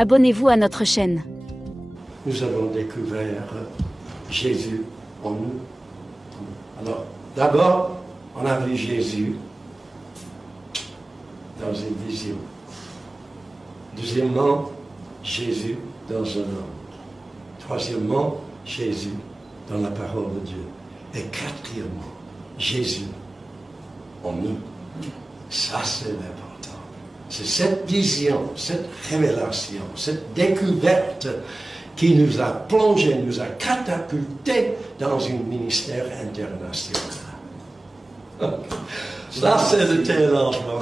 abonnez-vous à notre chaîne. Nous avons découvert Jésus en nous. Alors, d'abord, on a vu Jésus dans une vision. Deuxièmement, Jésus dans un homme. Troisièmement, Jésus dans la parole de Dieu. Et quatrièmement, Jésus en nous. Ça, c'est l'important. C'est cette vision, cette révélation, cette découverte qui nous a plongé, nous a catapulté dans un ministère international. Ça, c'est le télélancement.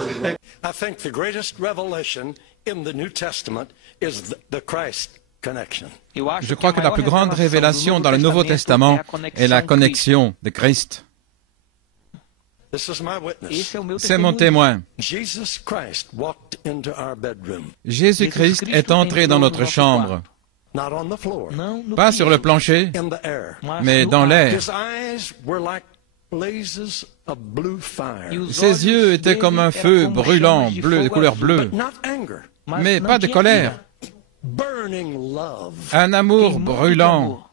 I think the greatest revelation in the New Testament is the Christ connection. Je crois que la plus grande révélation dans le Nouveau Testament est la connexion de Christ. This is my witness. C'est mon témoin. Jesus Christ walked into our bedroom, Jésus-Christ est entré dans notre chambre, not on the floor, pas sur le plancher, in the air. mais dans l'air. His eyes were like blazes of blue fire, Ses yeux étaient comme un feu brûlant, bleu, de couleur bleue, but not anger, mais pas de colère, burning love. un amour brûlant.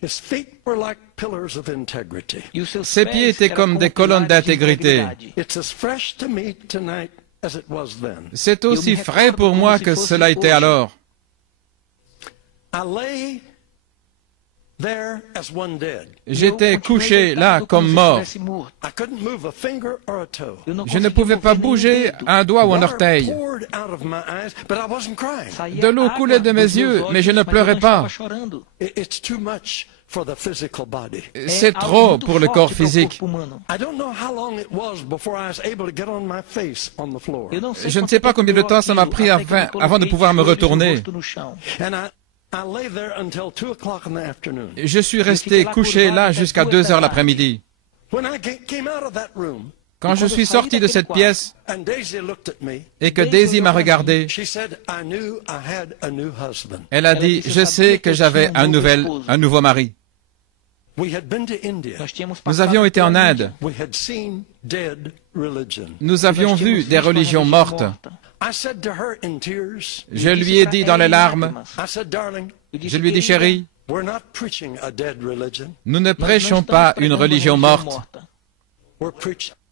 His feet were like pillars of integrity. Ses pieds étaient comme des colonnes d'intégrité. It's as fresh to me tonight as it was then. C'est aussi frais pour moi que cela était alors. I lay there as one dead. J'étais couché là comme mort. I couldn't move a finger or a toe. Je ne pouvais pas bouger un doigt ou un Water orteil. poured out of my eyes, but I wasn't crying. De l'eau coulait de mes yeux, mais je ne pleurais pas. It's too much for the physical body. C'est trop pour le corps physique. I don't know how long it was before I was able to get on my face on the floor. Je ne sais pas combien de temps ça m'a pris avant de pouvoir me retourner. And I lay there until 2 o'clock in the afternoon. Je suis resté couché là jusqu'à 2 heures l'après-midi. When I came out of that room, Quand je suis sorti de cette pièce and Daisy looked at me, et que Daisy m'a regardé, she said, I knew I had a new husband. elle a dit, je sais que j'avais un nouveau mari. We had been to India. Nous avions été en Inde. We had seen dead religion. Nous avions vu des religions mortes. I said to her in tears, Je lui ai dit dans les larmes, I said, darling, je lui ai dit, chérie, we're not preaching a dead religion. nous ne prêchons pas une religion morte.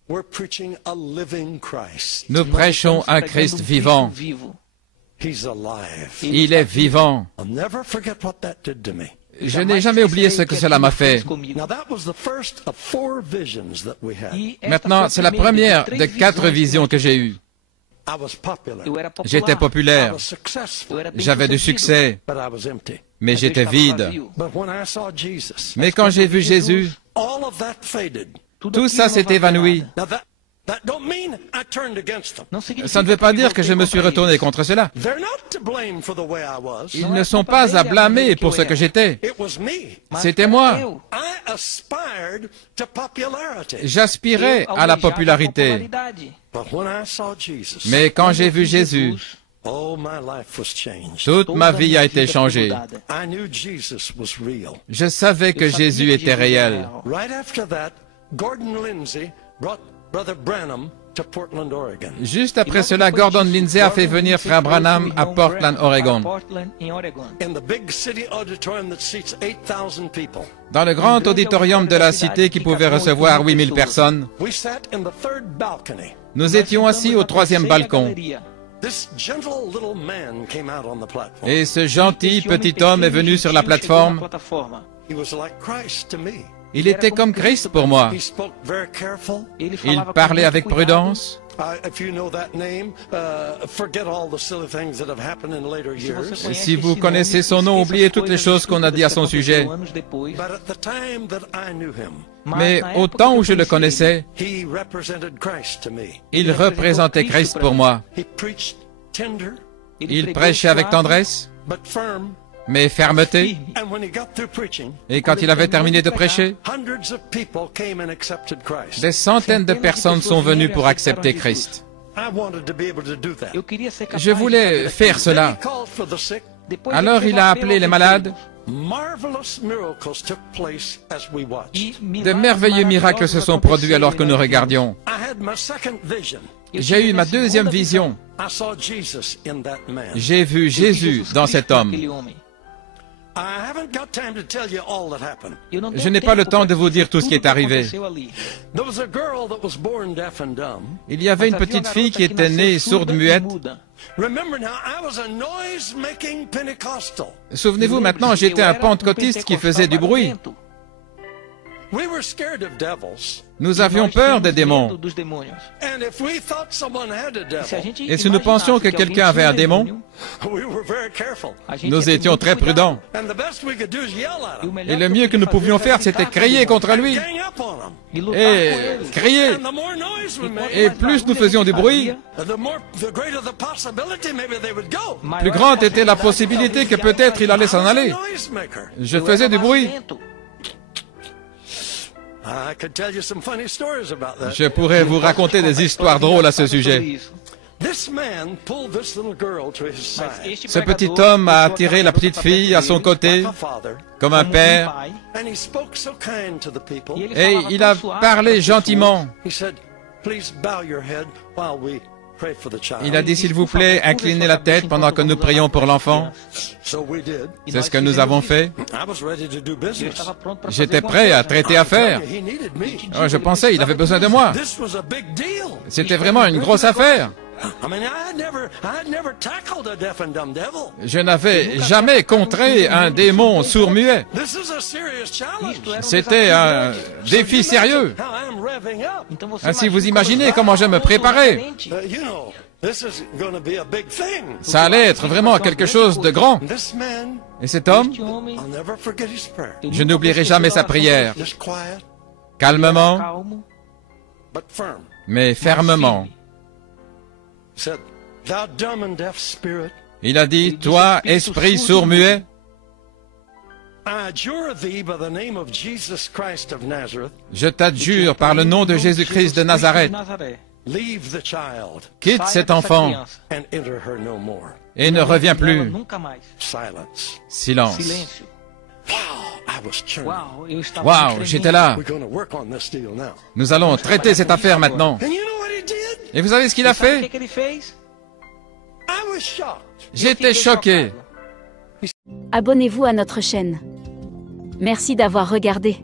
We're preaching a living Christ. Nous prêchons un Christ vivant. He's alive. Il est vivant. I'll never forget what that did to me. Je n'ai jamais oublié ce que cela m'a fait. Now that was the first of 4 visions that we had. Maintenant, c'est la première de 4 visions que j'ai eues. I was popular. J'étais I populaire, was successful. j'avais du succès, But I was empty. mais j'étais vide. But when I saw Jesus, Mais quand j'ai vu Jésus, all of that faded. tout ça s'est évanoui. Now that don't mean I turned against them. Ça ne veut pas dire que je me suis retourné contre cela. They're not to blame for the way I was. Ils ne sont pas à blâmer pour ce que j'étais. It was me. C'était moi. I aspired to popularity. J'aspirais à la popularité. But when I saw Jesus, Mais quand j'ai vu Jésus, oh, my life was changed. toute ma vie a été changée. I knew Jesus was real. Je savais que Jésus était réel. Right after that, Gordon Lindsay brought Brother Branham to Portland, Oregon. Juste après cela, Gordon Lindsay a fait venir Frère Branham à Portland, Oregon. In the big city auditorium that seats 8,000 people. Dans le grand auditorium de la cité qui pouvait recevoir 8000 personnes, We sat in the third balcony. nous étions assis au 3e balcon. This gentle little man came out on the platform. Et ce gentil petit homme est venu sur la plateforme. He was like Christ to me. Il était comme Christ pour moi. He spoke very careful. Il parlait avec prudence. If you know that name, forget all the silly things that have happened in later years. Si vous connaissez son nom, oubliez toutes les choses qu'on a dit à son sujet. But at the time that I knew him, Mais au temps où je le connaissais, he represented Christ to me. il représentait Christ pour moi. He preached tender, Il prêchait avec tendresse, but firm. mais fermeté. And when he got through preaching, Et quand il avait terminé de prêcher, hundreds of people came and accepted Christ. des centaines de personnes sont venues pour accepter Christ. I wanted to be able to do that. Je voulais faire Then he cela. called for the sick. Alors il a appelé les malades. Marvelous miracles took place as we watched. De merveilleux miracles se sont produits alors que nous regardions. I had my second vision. J'ai eu ma deuxième vision. I saw Jesus in that man. J'ai vu Jésus dans cet homme. I haven't got time to tell you all that happened. Je n'ai pas le temps de vous dire tout ce qui est arrivé. There was a girl that was born deaf and dumb. Il y avait une petite fille qui était née sourde-muette. Remember now, I was a noise-making Pentecostal. Souvenez-vous maintenant, j'étais un pentecôtiste qui faisait du bruit. We were scared of devils. Nous avions peur des démons. And if we thought someone had a devil, Et si nous pensions que quelqu'un avait un démon, we were very careful. nous étions très prudents. And the best we could do is yell at him. Et le mieux que nous pouvions faire, c'était crier contre lui. Gang up on him. Et crier. And the more noise we made, Et plus nous faisions du bruit, the greater the possibility maybe they would go. plus grande était la possibilité que peut-être il allait s'en aller. Noisemaker. Je faisais du bruit. I could tell you some funny stories about that. Je pourrais vous raconter des histoires drôles à ce sujet. This man pulled this little girl to his side. Ce petit homme a attiré la petite fille à son côté, Like a father, comme un père, and he spoke so kind to the people. et il a parlé gentiment. He said, "Please bow your head while we pray for the child." Il a dit, s'il vous plaît, inclinez la tête pendant que nous prions pour l'enfant. So we did. C'est ce que nous avons fait. I was ready to do business. J'étais prêt à traiter affaire. He needed me. Oh, je pensais, il avait besoin de moi. This was a big deal. C'était vraiment une grosse affaire. I mean, I had never tackled a deaf and dumb devil. Je n'avais jamais contré un démon sourd-muet. This is a serious challenge. C'était un défi sérieux. How I'm revving up. Ainsi, vous imaginez comment je me préparais. You know, this is going to be a big thing. Ça allait être vraiment quelque chose de grand. This man, Et cet homme, I'll never forget his prayer. je n'oublierai jamais sa prière. Just quiet, Calmement, but firm. mais fermement. He said, "Thou dumb and deaf spirit, Il a dit, toi, esprit sourd-muet, I adjure thee by the name of Jesus Christ of Nazareth, je t'adjure par le nom de Jésus-Christ de Nazareth, leave the child quitte cet enfant and enter her no more." et ne reviens plus. Silence. Silence. Wow, I was churning. Waouh, j'étais là. We're going to work on this deal now. Nous allons traiter cette affaire maintenant. And you know what he did? Et vous savez ce qu'il a fait? I was shocked. J'étais choqué. Abonnez-vous à notre chaîne. Merci d'avoir regardé.